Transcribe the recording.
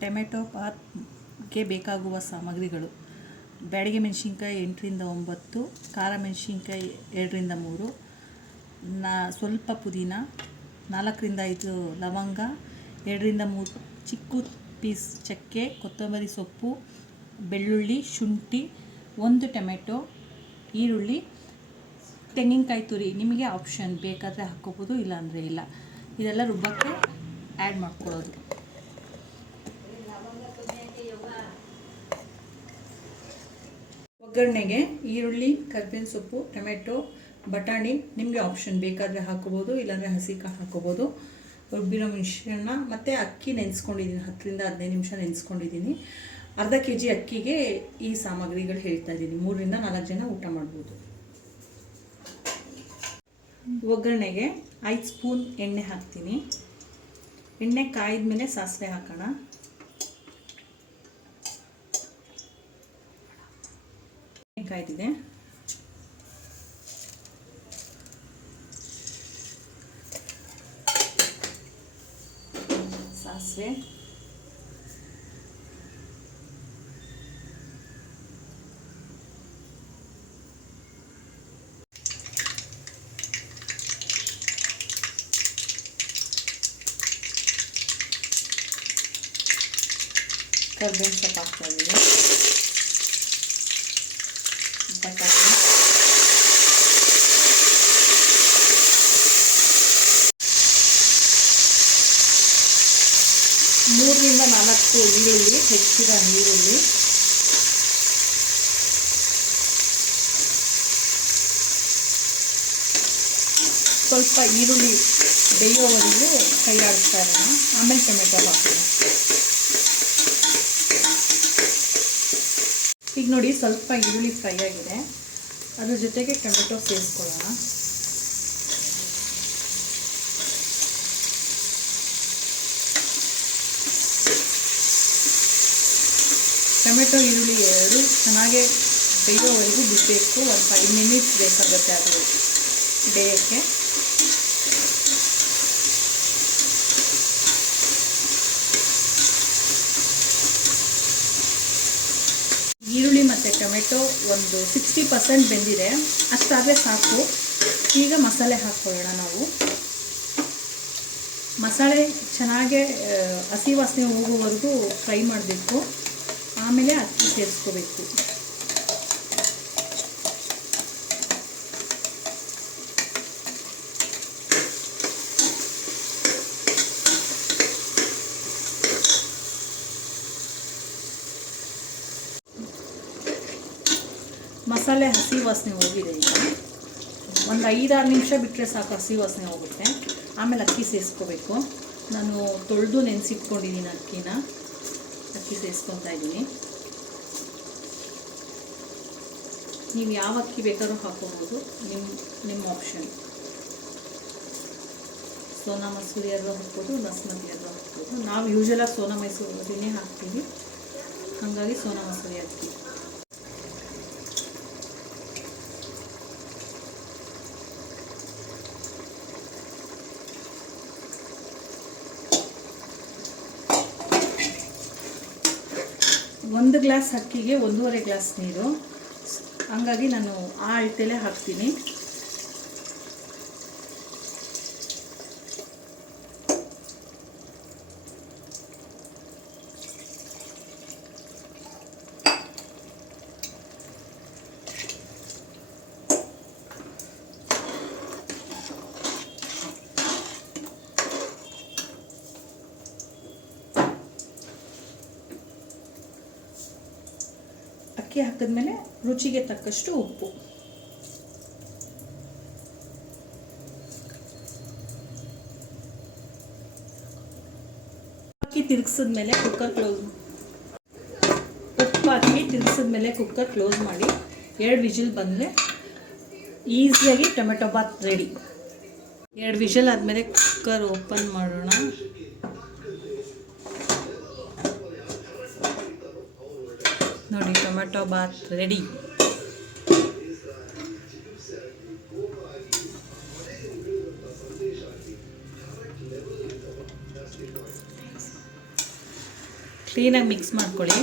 Tomato ಬಾತ್ಗೆ ಬೇಕಾಗುವ ಸಾಮಗ್ರಿಗಳು: ಬ್ಯಾಡಗಿ ಮೆಣಸಿನ್ಕಾಯಿ 8ರಿಂದ 9, ಖಾರ ಮೆಣಸಿನ್ಕಾಯಿ 2ರಿಂದ 3, ಸ್ವಲ್ಪ ಪುದೀನ, 4ರಿಂದ 5 ಲವಂಗ, 2ರಿಂದ 3 ಚಿಕ್ಕ ಪೀಸ್ ಚಕ್ಕೆ, ಕೊತ್ತಂಬರಿ ಸೊಪ್ಪು, ಬೆಳ್ಳುಳ್ಳಿ, ಶುಂಠಿ, 1 ಟೊಮೆಟೊ, ಈರುಳ್ಳಿ, ತೆಂಗಿನಕಾಯಿ ತುರಿ. ನಿಮಗೆ ಆಪ್ಷನ್ ಬೇಕಾದರೆ ಹಾಕ್ಕೋಬೋದು, ಇಲ್ಲಾಂದರೆ ಇಲ್ಲ. ಇದೆಲ್ಲ ರುಬ್ಬಕ್ಕೆ ಆ್ಯಡ್ ಮಾಡ್ಕೊಳ್ಳೋದು. ಒಗ್ಗರಣೆಗೆ ಈರುಳ್ಳಿ, ಕರಿಬೇವಿನ ಸೊಪ್ಪು, ಟೊಮೆಟೊ, ಬಟಾಣಿ. ನಿಮಗೆ ಆಪ್ಷನ್ ಬೇಕಾದರೆ ಹಾಕ್ಕೋಬೋದು, ಇಲ್ಲಾಂದರೆ ಹಸಿಕಾಳು ಹಾಕ್ಕೋಬೋದು. ರುಬ್ಬಿರೋ ಮಿಶ್ರಣ ಮತ್ತು ಅಕ್ಕಿ ನೆನೆಸ್ಕೊಂಡಿದ್ದೀನಿ, 10ರಿಂದ 15 ನಿಮಿಷ ನೆನೆಸ್ಕೊಂಡಿದ್ದೀನಿ. ಅರ್ಧ kg ಅಕ್ಕಿಗೆ ಈ ಸಾಮಗ್ರಿಗಳು ಹೇಳ್ತಾ ಇದ್ದೀನಿ. 3ರಿಂದ 4 ಜನ ಊಟ ಮಾಡ್ಬೋದು. ಒಗ್ಗರಣೆಗೆ 5 ಸ್ಪೂನ್ ಎಣ್ಣೆ ಹಾಕ್ತೀನಿ. ಎಣ್ಣೆ ಕಾಯ್ದ ಮೇಲೆ ಸಾಸಿವೆ ಹಾಕೋಣ. ಕಾಯ್ದಿದೆ. ಸಾಸಿವೆ, ಕರಿಬೇವಿನ ಸೊಪ್ಪು ಹಾಕ್ತಾ ಇದ್ದೀನಿ. ಬಟಾಣಿ, 3ರಿಂದ 4 ಈರುಳ್ಳಿ, ಹೆಚ್ಚಿದ ಈರುಳ್ಳಿ, ಸ್ವಲ್ಪ ಈರುಳ್ಳಿ ಬೇಯೋವರೆಗೂ ಕೈ ಆಡಿಸ್ತಾ ಇರೋಣ. ಆಮೇಲೆ ಟೊಮೆಟೊ ಹಾಕೋಣ. ಈಗ ನೋಡಿ, ಸ್ವಲ್ಪ ಈರುಳ್ಳಿ ಫ್ರೈ ಆಗಿದೆ. ಅದ್ರ ಜೊತೆಗೆ ಟೊಮೆಟೊ ಸೇರಿಸ್ಕೊಳ್ಳೋಣ. ಟೊಮೆಟೊ ಈರುಳ್ಳಿ ಎರಡು ಚೆನ್ನಾಗಿ ಬೇಯೋವರೆಗೂ ಬಿಡಬೇಕು. ಒಂದು 5 ಮಿನಿಟ್ಸ್ ಬೇಕಾಗುತ್ತೆ ಅದು ಬೇಯೋಕ್ಕೆ. ಈರುಳ್ಳಿ ಮತ್ತು ಟೊಮೆಟೊ ಒಂದು 60% ಬೆಂದಿದೆ. ಅಷ್ಟಾದರೆ ಸಾಕು. ಈಗ ಮಸಾಲೆ ಹಾಕ್ಕೊಳ್ಳೋಣ. ನಾವು ಮಸಾಲೆ ಚೆನ್ನಾಗೆ ಹಸಿ ವಾಸನೆ ಹೋಗೋವರೆಗೂ ಫ್ರೈ ಮಾಡಬೇಕು. ಆಮೇಲೆ ಅಕ್ಕಿ ಸೇರಿಸ್ಕೋಬೇಕು. ಮಸಾಲೆ ಹಸಿ ವಾಸನೆ ಹೋಗಿದೆ. ಈಗ ಒಂದು 5-6 ನಿಮಿಷ ಬಿಟ್ಟರೆ ಸಾಕು, ಹಸಿ ವಾಸನೆ ಹೋಗುತ್ತೆ. ಆಮೇಲೆ ಅಕ್ಕಿ ಸೇರಿಸ್ಕೋಬೇಕು. ನಾನು ತೊಳೆದು ನೆನೆಸಿಟ್ಕೊಂಡಿದ್ದೀನಿ ಅಕ್ಕಿನ. ಅಕ್ಕಿ ಸೇರಿಸ್ಕೊತಾ ಇದ್ದೀನಿ. ನೀವು ಯಾವ ಅಕ್ಕಿ ಬೇಕಾದ್ರೂ ಹಾಕೋಬೋದು, ನಿಮ್ಮ ಆಪ್ಷನ್. ಸೋನಾ ಮಸೂರಿ ಆದರೂ ಹಾಕ್ಬೋದು, ಬಾಸ್ಮತಿ ಆದರೂ ಹಾಕ್ಬೋದು. ನಾವು ಯೂಶಲಾಗಿ ಸೋನಾ ಮಸೂರಿನೇ ಹಾಕ್ತೀವಿ, ಹಾಗಾಗಿ ಸೋನಾ ಮಸೂರಿ ಹಾಕ್ತೀವಿ. ಒಂದು ಗ್ಲಾಸ್ ಅಕ್ಕಿಗೆ 1.5 ಗ್ಲಾಸ್ ನೀರು. ಹಂಗಾಗಿ ನಾನು ಆ ಅಳತೆಲೇ ಹಾಕ್ತೀನಿ. ಅಕ್ಕಿ ಹಾಕಿದ್ಮೇಲೆ ರುಚಿಗೆ ತಕ್ಕಷ್ಟು ಉಪ್ಪು. ಅಕ್ಕಿ ತಿರುಗಿಸಿದ್ಮೇಲೆ ಕುಕ್ಕರ್ ಕ್ಲೋಸ್. ಉಪ್ಪು ಹಾಕಿ ತಿರುಗಿಸಿದ್ಮೇಲೆ ಕುಕ್ಕರ್ ಕ್ಲೋಸ್ ಮಾಡಿ 2 ವಿಜಿಲ್ ಬಂದರೆ ಈಸಿಯಾಗಿ ಟೊಮೆಟೊ ಬಾತ್ ರೆಡಿ. 2 ವಿಜಿಲ್ ಆದಮೇಲೆ ಕುಕ್ಕರ್ ಓಪನ್ ಮಾಡೋಣ. ನೋಡಿ, ಟೊಮೆಟೊ ಬಾತ್ ರೆಡಿ. ಕ್ಲೀನಾಗಿ ಮಿಕ್ಸ್ ಮಾಡ್ಕೊಳ್ಳಿ.